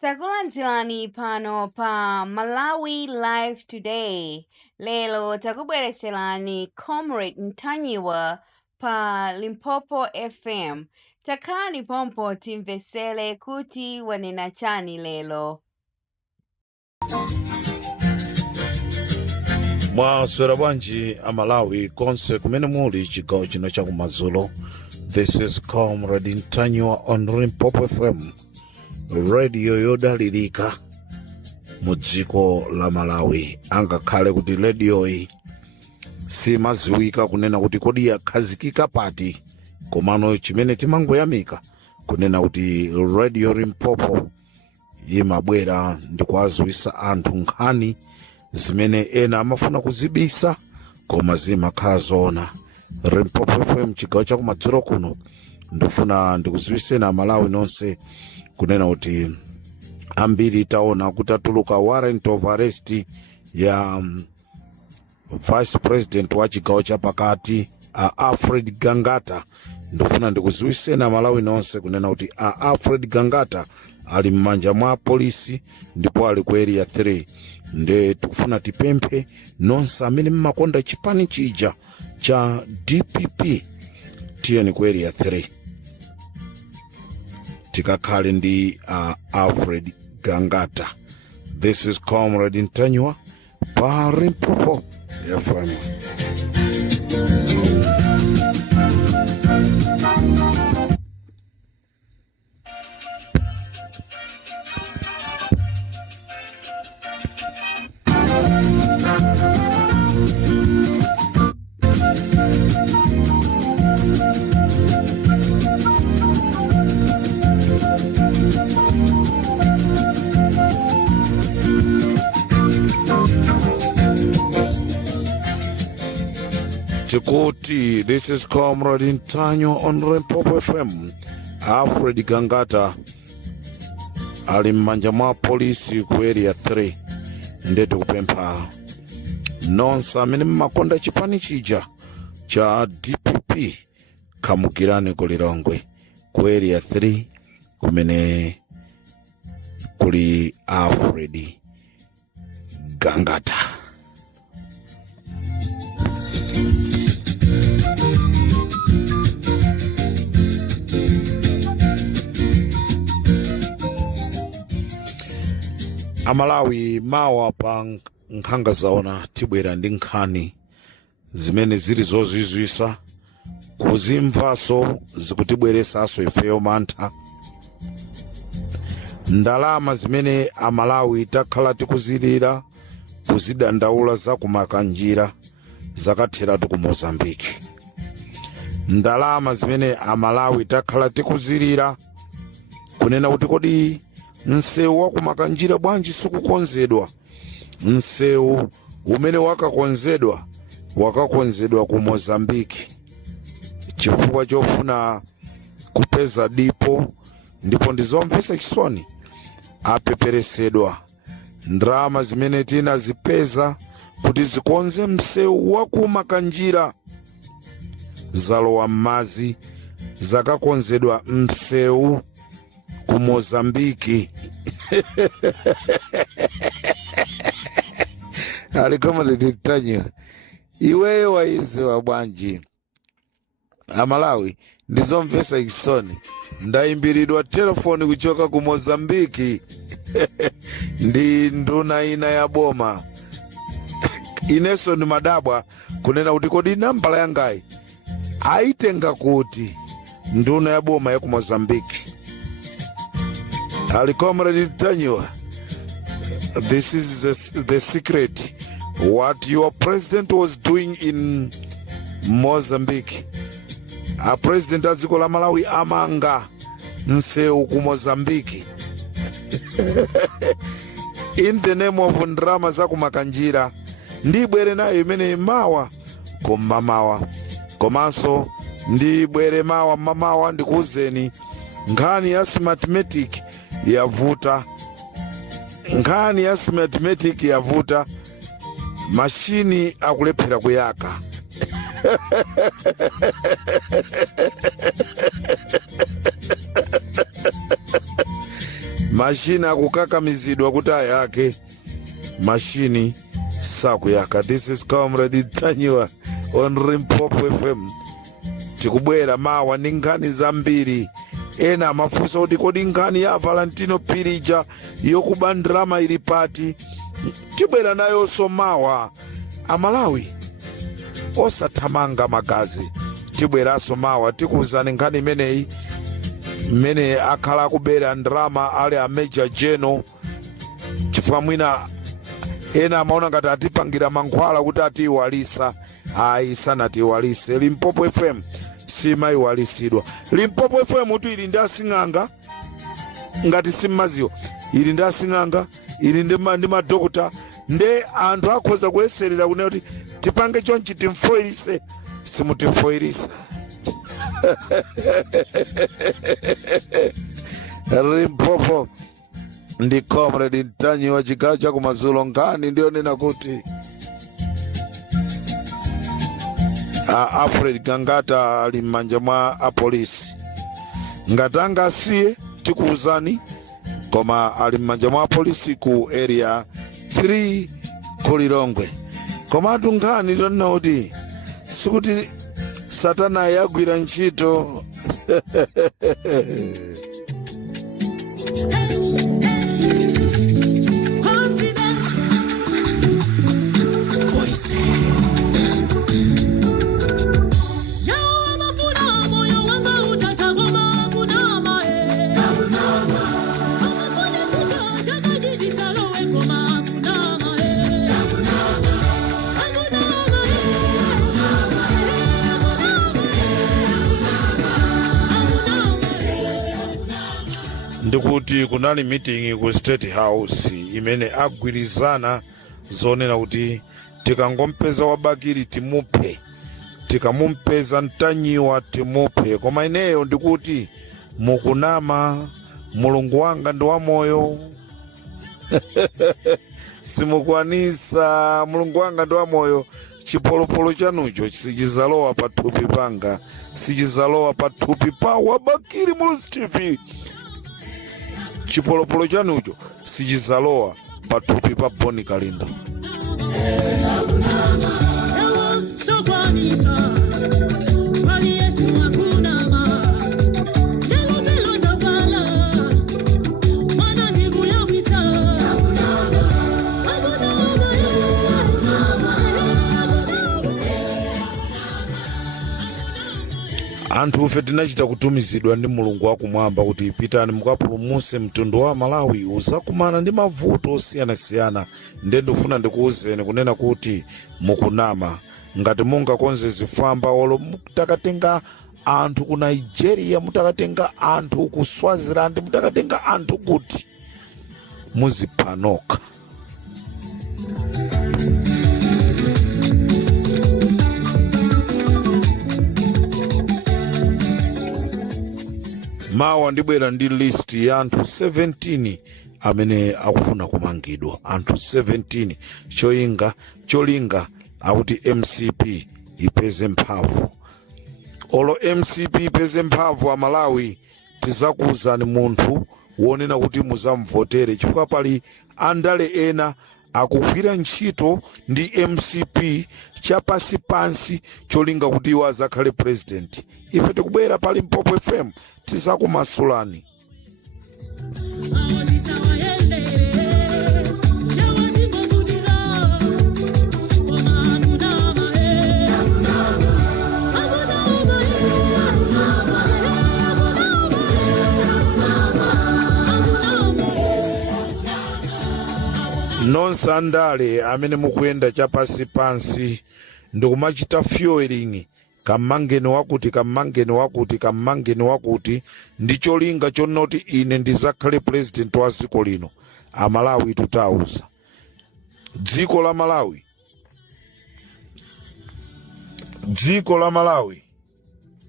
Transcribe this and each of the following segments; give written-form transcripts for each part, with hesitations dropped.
Takulandirani pano pa Malawi Live Today. Lelo takubwereserani Comrade Ntanyiwa pa Limpopo FM. Takani pompo timvesele kuti wanena chani lelo. Mwaswera bwanji Amalawi konse kumene muli chigawo chino chakumadzulo. This is Comrade Ntanyiwa on Limpopo FM, radio yodalirika mu dziko la Malawi. Angakhale kuti radio iyi simaziwika kunena kuti kodi yakhazikika pati, komano chimene timangoyamika kunena kuti radio Limpopo imabwera ndi kuwaziwisa anthu nkhani zimene ena amafuna kuzibisa koma zimakhala zoona. Limpopo FM chigawo chakumadzulo kuno ndifuna ndikuziwiseni Amalawi nonse kunena kuti ambiri taona kutatuluka warrant of arrest ya vice president wa chigawo chapakati Alfred Gangata. Ndifuna ndikuziwiseni Amalawi nonse kunena kuti Alfred Gangata ali m'manja mwa polisi ndipo ali ku area 3. Nde tikufuna tipemphe nonse amene mmakonda chipani chija cha DPP tiyeni ku area 3 tikakhale ndi Alfred Gangata. This is Comrade Ntanyiwa pa Limpopo FM. Chikuti, this is Comrade Ntanyiwa on Limpopo FM. Alfred Gangata ali m'manja mwa polisi ku area 3. Ndetu kupempha nonse amene mmakonda chipani chija cha DPP kamukirane ku Lilongwe ku area 3 kumene kuli Alfred Gangata. Amalawi mawa pa nkhanga zaona tibwera ndi nkhani zimene zili zozizwisa kuzimvaso zikutibweresaso ifeyo mantha. Ndalama zimene Amalawi takhala tikuzilira kuzidandaula za kumakanjira zakatheratu ku Mozambique. Ndalama zimene Amalawi takhala tikuzilira kunena kuti kodi nsewu wa kumakanjira bwanji sikukonzedwa. Nsewu umene wakakonzedwa ku Mozambique chifukwa chofuna kupeza dipo, ndipo ndizomvesa chisoni apeperesedwa. Ndalama zimene tinazipeza kuti zikonze msewu wa kumakanjira zalowa m'madzi, zakakonzedwa msewu ku Mozambique. Comrade Ntanyiwa, iweyo waiziwa bwanji? Amalawi ndizomvesa chisoni ndayimbiridwa telefoni kuchoka ku Mozambique ndi nduna ina ya boma. Ineso ndi madabwa kunena kuti kodi nambala yangayi aitenga kuti nduna ya boma ya ku Mozambique. Comrade Ntanyiwa, this is the secret what your president was doing in Mozambique. A president aziko la Malawi amanga nsewu ku Mozambique in the name of ndrama za kumakanjira. Ndibwere nayo imene mawa koma mawa komanso ndibwere mawa mamawa ndikuuzeni nkhani ya mathematic yavuta. Nkhani ya mathematic yavuta, mashini akulephera kuyaka. mashini akukakamizidwa kuti ayake, mashini sakuyaka. This is Comrade Ntanyiwa on Limpopo FM. Tikubwera mawa ndi nkhani zambiri. Ena amafunsa kuti kodi nkhani ya Valentino Pilija yokuba ndrama ili pati? Tibwera nayonso mawa. Amalawi osathamanga magazi. Tibweranso mawa tikuwuzani nkhani imeneyi, mmene akhala akubera ndrama ali a Major General. Chifukwa mwina ena amaona ngati atipangira mankhwala kuti atiiwalisa. Ayi, sanatiiwalise. Limpopo FM simayiwalisidwa. Limpopo FM uti ili ndi asing'anga ngati simmaziwa. Ili ndi asing'anga, ili ndi madokota, nde anthu akhoza kuyeserera kunena kuti tipange chonchi timfoirise. Simutifoirisa. Limpopo ndi Comrade Ntanyiwa chigawo cha kumadzulo. Nkhani ndiyo nena kuti Alfred Gangata ali m'manja mwa apolisi. Ngati angasiye tikuwuzani, koma ali m'manja mwa apolisi ku area 3 ku Lilongwe. Komatu nkhani ndiyonena kuti sikuti Satana yagwira ntchito. Ndikuti kunali meeting ku State House imene agwirizana zonena kuti tikangompeza wabakiri timuphe, tikamumpeza Ntanyiwa timuphe. Koma ineyo ndikuti mukunama, mulungu wanga ndi wamoyo. Simukwanisa, mulungu wanga ndi wamoyo. Chipolopolo chanucho sichizalowa pathupi panga, sichizalowa pathupi pa wabakiri Mulusi. Chipolopolo chanucho sichizalowa pathupi pa Boni Kalinda. Anthu ufe tinachita kutumizidwa ndi mulungu wakumwamba kuti pitani mukapulumuse mtundu wa Malawi uzakumana ndi mavuto osiyanasiyana. Ndendofuna ndikuwuzeni kunena kuti mukunama ngati mungakonze zifamba olo mutakatenga anthu ku Nigeria, mutakatenga anthu ku Swaziland, mutakatenga anthu kuti muzipanoka. Mawa ndibwera ndi list ya anthu 17 amene akufuna kumangidwa. Anthu 17 cholinga akuti MCP ipeze mphamvu. Olo MCP ipeze mphamvu Amalawi tizakuwuzani munthu wonena kuti muzamvotere, chifukwa pali andale ena akugwira ntchito ndi MCP chapasipansi cholinga kuti iwo azakhale president. Ife tikubwera pali Limpopo FM tizakumasulani. Nonse andale amene mukuyenda chapasipansi ndikumachita fueling kamangeni wakuti ndi cholinga chonoti ine ndizakhale president wa dziko lino. Amalawi tutauza dziko la Malawi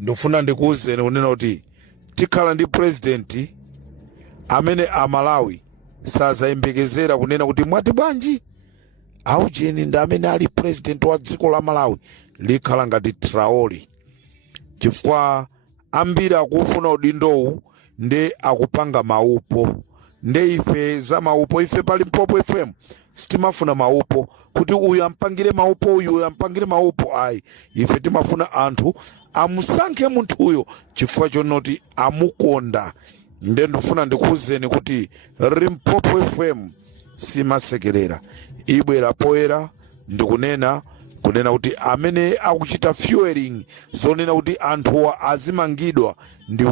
ndofuna ndikuwuzeni unena kuti tikhala ndi president amene Amalawi sazayembekezera kunena kuti mwati bwanji aujeni ndi amene ali president wa dziko la Malawi likhala ngati Traore, chifukwa ambiri akufuna udindowu ndi akupanga maupo nde ife za maupo ife pali Limpopo FM sitimafuna maupo kuti uyu ampangire maupo uyu ampangire maupo ayi ife timafuna anthu amusankhe munthuyo chifukwa chonoti amukonda. Nde ndifuna ndikuwuzeni kuti Limpopo FM simasekerera ibwera poyera ndikunena kuti amene akuchita fueling zonena kuti anthuwa azimangidwa ndi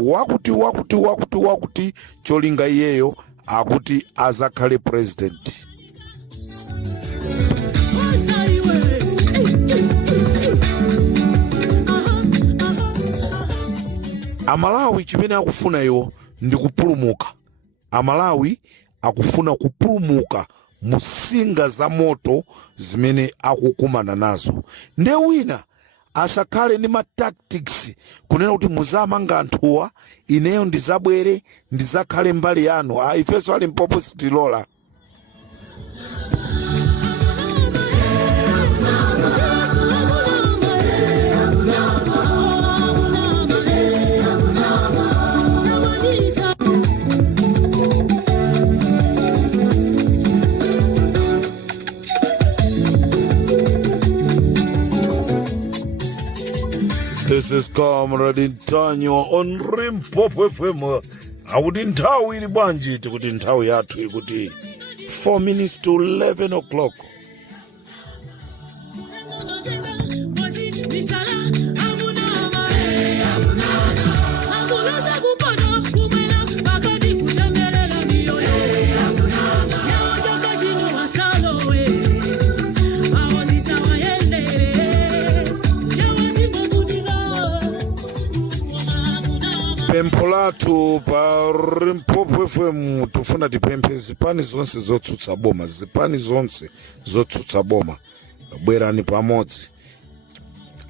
wakuti cholinga iyeyo akuti azakhale president. Amalawi chimene akufuna iwo ndi kupulumuka. Amalawi akufuna kupulumuka musinga za moto zimene akukumana nazo. Nde wina asakhale ni tactics kunena kuti muzamanga anthuwa ineyo ndizabwere ndizakhale mbali yanu. Ifeso ali Limpopo sitilola. This is Comrade Ntanywa on Limpopo FM. Akuti nthawi ili bwanji tikuti nthawi yathu ikuti 4 minutes to 11 o'clock. Pempho lathu pa Limpopo FM tufuna tipemphe zipani zonse zotsutsa boma, zipani zonse zotsutsa boma bwerani pamodzi.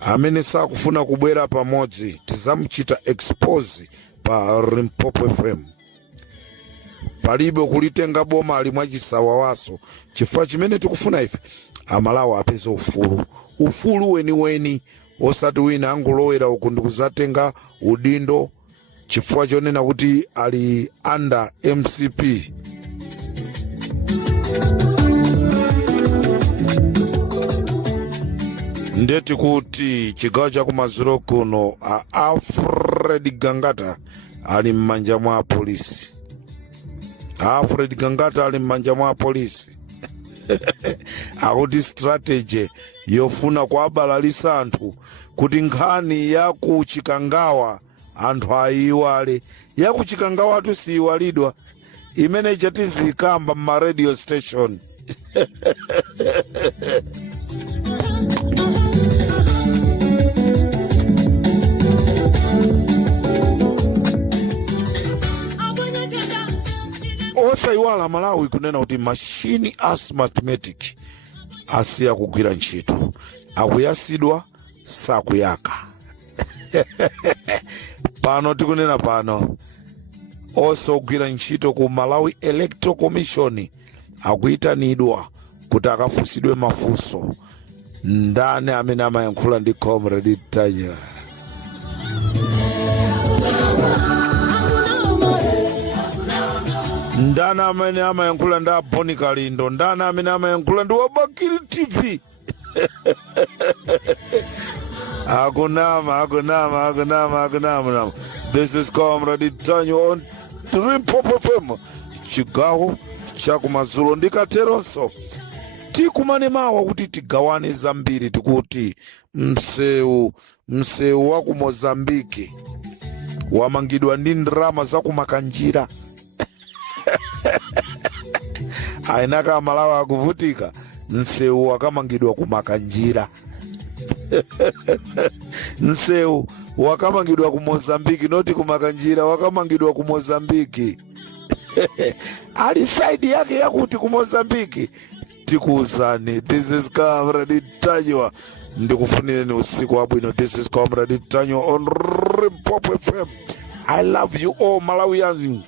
Amene sakufuna kubwera pamodzi tizamuchita expose pa Limpopo FM. Palibe kulitenga boma ali mwachisawawaso chifukwa chimene tikufuna ife Amalawi apeze ufulu weni osati wina angolowera uku ndikuzatenga udindo chifukwa chonena kuti ali under MCP. Ndeti kuti chigawo chakumadzulo kuno Alfred Gangata ali m'manja mwa polisi. Alfred Gangata ali m'manja mwa polisi. Akuti strategy yofuna kuabalalisa anthu kuti nkhani ya kuchikangawa anthu ayiwale. Ya kuchikangawa atu siyiwalidwa imene chatizikamba ma radio station. Osaiwala Malawi kunena kuti machine as mathematic asiya kugwira ntchito, akuyasidwa sakuyaka. Pano tikunena pano osogwira ntchito ku Malawi Electoral Commission akuitanidwa kuti akafusidwe mafunso. Ndani amene amayankhula ndi Comrade Ntanywa? Ndani amene amayankhula ndi Boni Kalindo? Ndani amene amayankhula ndi Wabakiri TV? Akunama. This is Comrade Ntanywa on Limpopo FM, chigawo chakumadzulo. Ndikateronso tikumane mawa kuti tigawane zambiri tikuti msewu wa ku Mozambiki wamangidwa ndi ndrama za kumakanjira. Ainaka Malawi akuvutika, msewu wakamangidwa kumakanjira. Msewu wakamangidwa ku Mozambiki, noti kumakanjira, wakamangidwa ku Mozambiki. Ali side yake yakuti ku Mozambiki. Tikuuzani, this is Comrade Ntanywa. Ndikufunireni usiku wabwino. This is Comrade Ntanywa on Limpopo FM. I love you all Malawians.